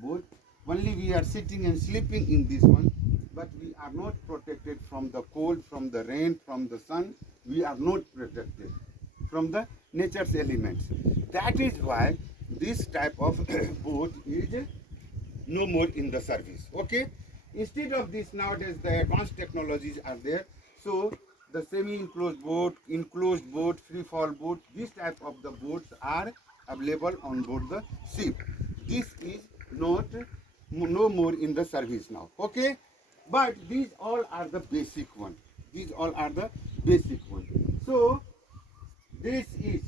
boat. Only we are sitting and sleeping in this one, but we are not protected from the cold, from the rain, from the sun. We are not protected from the nature's elements. That is why this type of boat is no more in the service. Okay, instead of this, nowadays the advanced technologies are there. So the semi-enclosed boat, enclosed boat, free fall boat, this type of the boats are available on board the ship. This is not no more in the service now. Okay, but these all are the basic one. These all are the basic one. So this is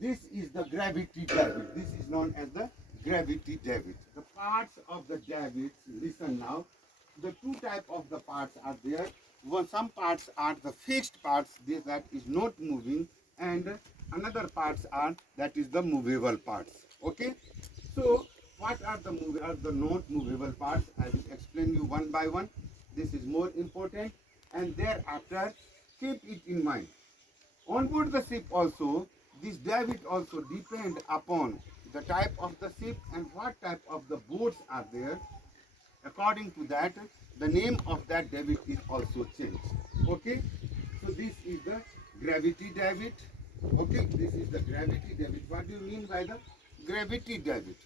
the gravity Davit. This is known as the gravity Davit. The parts of the Davit, listen now. The two type of the parts are there. One, some parts are the fixed parts that is not moving, and another parts are that is the movable parts. Okay. So what are the not movable parts? I will explain you one by one. This is more important, and thereafter keep it in mind. On board the ship also, this Davit also depend upon the type of the ship and what type of the boats are there. According to that, the name of that Davit is also changed. Okay, so this is the gravity Davit. Okay, this is the gravity Davit. What do you mean by the gravity Davit?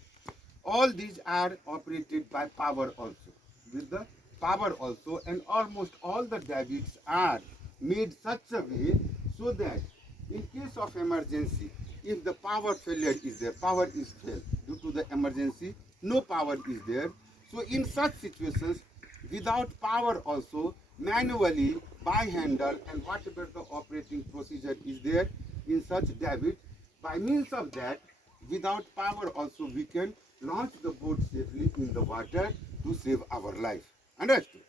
All these are operated by power also, with the power also, and almost all the Davits are made such a way so that in case of emergency, if the power failure is there, power is failed due to the emergency, no power is there. So in such situations, without power also, manually by handle and whatever the operating procedure is there in such Davit, by means of that, without power also we can launch the boat safely in the water to save our life. Understood?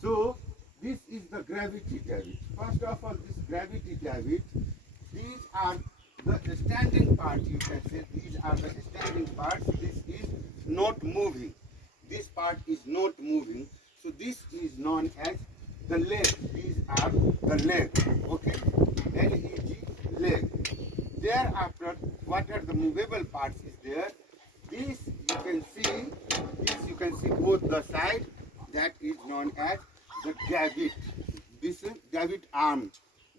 So this is the gravity Davit. First of all, this gravity Davit, these are the standing part, you can say. These are the standing parts. This is not moving. This part is not moving. So this is known as the leg. These are the leg. Okay? L-E-G, leg. Thereafter, what are the movable parts is there? This you can see both the side. That is known as the Davit. This is Davit arm.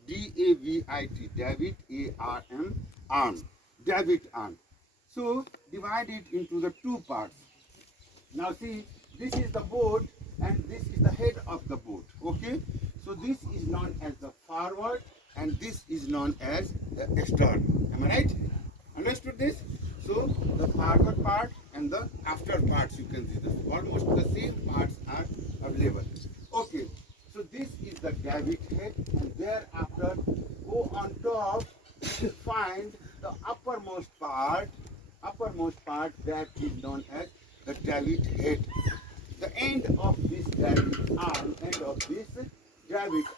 D-A-V-I-T. Davit A-R-M, arm. Davit arm. So divide it into the two parts. Now see, this is the boat and this is the head of the boat. Okay? So this is known as the forward and this is known as the stern. Am I right? Understood this? So the forward part and the after parts, you can see this. Almost the same parts are available. Okay. So this is the Davit head, and thereafter go on top to find the uppermost part that is known as the Davit head. The end of this Davit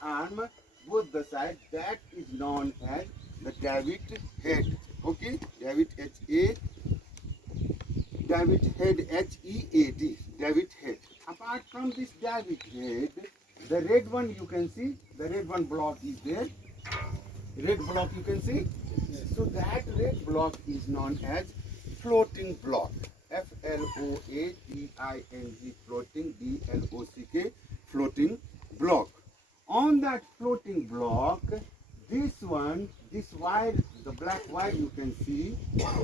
arm, both the sides, that is known as the Davit head. Okay, Davit H-A, Davit head H-E-A-D, Davit head. Apart from this Davit head, the red one you can see, the red one block is there. Red block you can see. So that red block is known as floating block. F-L-O-A-T-I-N-G, floating, B-L-O-C-K, floating block. On that floating block, this one, this wire, the black wire you can see,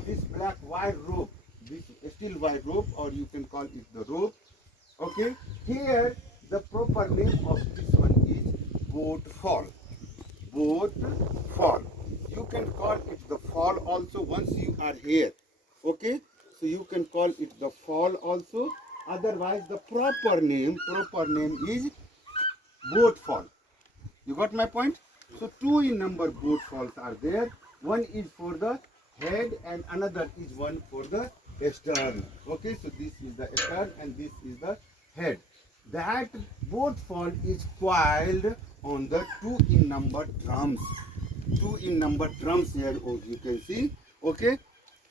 this black wire rope, this steel wire rope, or you can call it the rope. Okay, here the proper name of this one is boat fall. Boat fall. You can call it the fall also once you are here. Okay, so you can call it the fall also. Otherwise, the proper name is boat fall. You got my point? So two in number boat falls are there. One is for the head and another is one for the stern. Okay, so this is the stern and this is the head. That boat fall is coiled on the two in number drums. Two in number drums here, oh, you can see. Okay,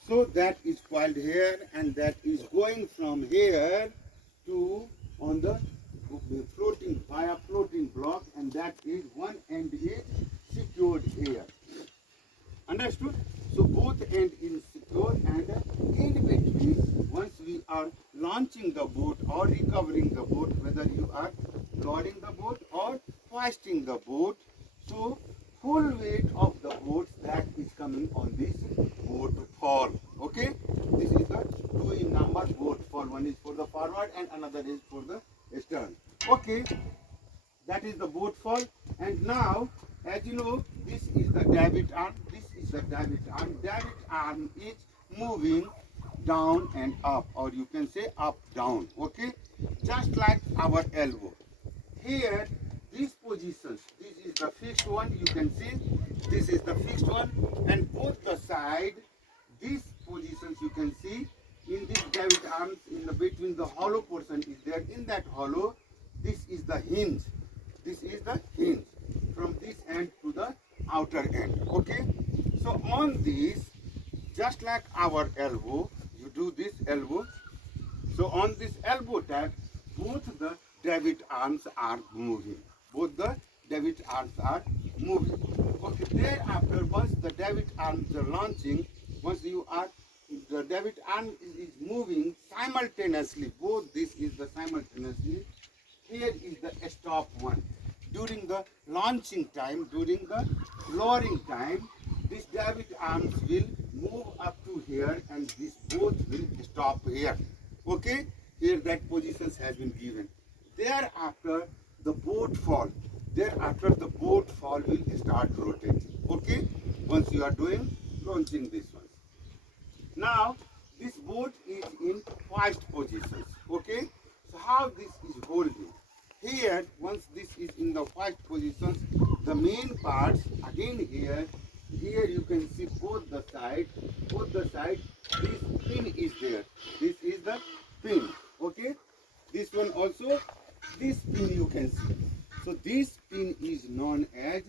so that is coiled here and that is going from here to on the floating via floating block, and that is one end is secured here. Understood? So both end is secure, and in between, once we are launching the boat or recovering the boat, whether you are loading the boat or hoisting the boat, so full weight of the boat that is coming on this boat fall. Okay, this is the two in number boat fall. One is for the forward and another is for the stern. Okay, that is the boat fall. And now, as you know, this is the davit arm. This is the davit arm. Davit arm is moving down and up, or you can say up down. Okay, just like our elbow. Here, these positions, this is the fixed one, you can see, this is the fixed one, and both the side, these positions you can see, in this davit arms, in the between the hollow portion is there, in that hollow, this is the hinge, this is the hinge, from this end to the outer end, okay? So on this, just like our elbow, you do this elbow, so on this elbow tag, both the davit arms are moving. Both the davit arms are moving. Okay, thereafter, once the davit arms are launching, once you are, the davit arm is moving simultaneously. Both this is the simultaneously. Here is the stop one. During the launching time, during the lowering time, this davit arms will move up to here and this both will stop here. Okay, here that positions has been given. Thereafter the boat fall. Thereafter the boat fall will start rotating. Okay, once you are doing launching this one. Now this boat is in hoist positions. Okay, so how this is holding? Here, once this is in the hoist positions, the main parts again here you can see both the side, this pin is there. This is the pin. Okay, this one also, this pin you can see. So this pin is known as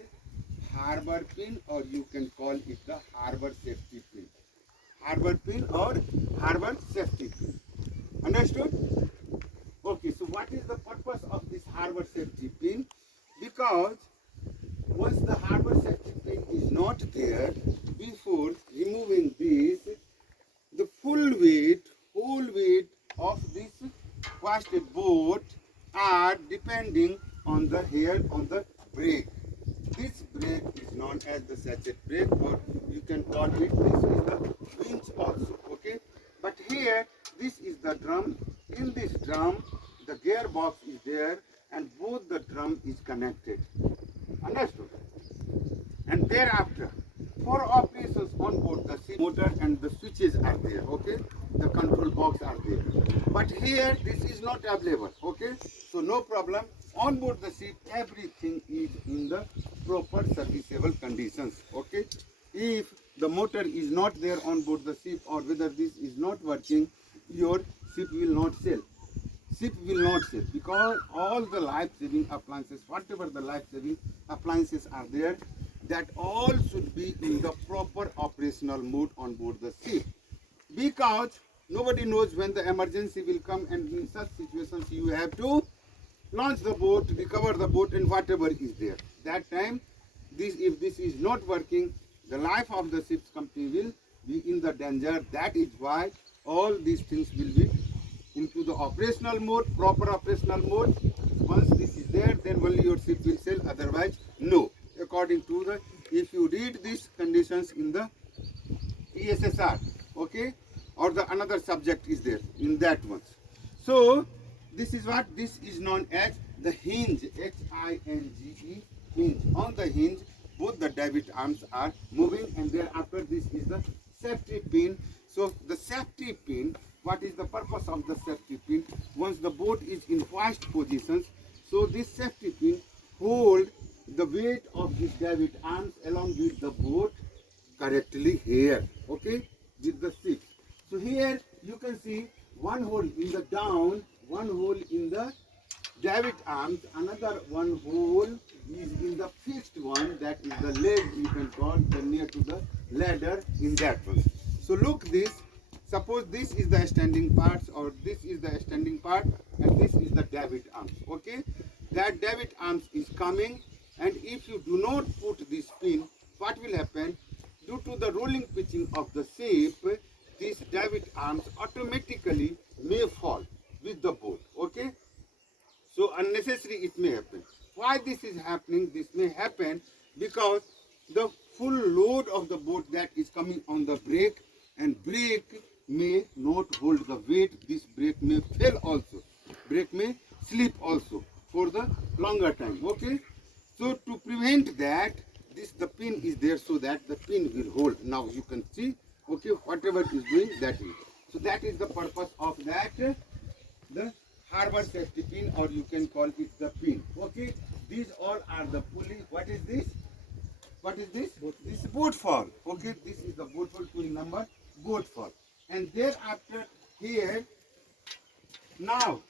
harbor pin, or you can call it the harbor safety pin. Harbor pin or harbor safety pin. Understood? Okay, so what is the purpose of this harbor safety pin? Because once the harbor safety pin is not there, before removing this, the whole weight of this hoisted boat are depending on the brake. This brake is known as the sachet brake, or you can call it, this is the winch also. Okay, but here this is the drum. In this drum, the gearbox is there, and both the drum is connected. Understood? And thereafter, for operations on board the ship, motor and the switches are there. Okay, the control box are there. But here this is not available. Okay, so no problem. On board the ship, everything is in the proper serviceable conditions. Okay, if the motor is not there on board the ship, or whether this is not working, your ship will not sail. Ship will not sail, because all the life-saving appliances, whatever the life-saving appliances are there, that all should be in the proper operational mode on board the ship. Because nobody knows when the emergency will come, and in such situations you have to launch the boat, recover the boat, and whatever is there. That time, if this is not working, the life of the ship's company will be in the danger. That is why all these things will be into the operational mode, proper operational mode. Once this is there, then only your ship will sail, otherwise no. According to the, if you read these conditions in the ESSR, okay, or the another subject is there in that one. So this is what this is known as the hinge, H-I-N-G-E, hinge. On the hinge, both the davit arms are moving, and thereafter this is the safety pin. So the safety pin, what is the purpose of the safety pin? Once the boat is in hoist positions, so this safety pin hold the weight of this davit arms along with the boat correctly here, okay, with the ship. So here you can see one hole in the down, one hole in the davit arms, another one hole is in the fixed one, that is the leg, you can call the near to the ladder in that one. So look this, suppose this is the standing parts, or this is the standing part, and this is the davit arms. Okay, that davit arms is coming, and if you do not put this pin, what will happen? Due to the rolling pitching of the ship, these davit arms automatically may why this is happening? This may happen because the full load of the boat that is coming on the brake, and brake may not hold the weight. This brake may fail also. Brake may slip also for the longer time. Okay. So to prevent that, the pin is there so that the pin will hold. Now you can see. Okay, whatever is doing, that is. So that is the purpose of that. The harbor safety pin, or you can call it the pin. Okay, these all are the pulley. What is this? What is this? This is boat fall. Okay, this is the boat fall, twin number boat fall. And thereafter here, nowadays,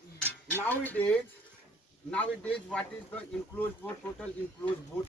what is the enclosed boat, total enclosed boat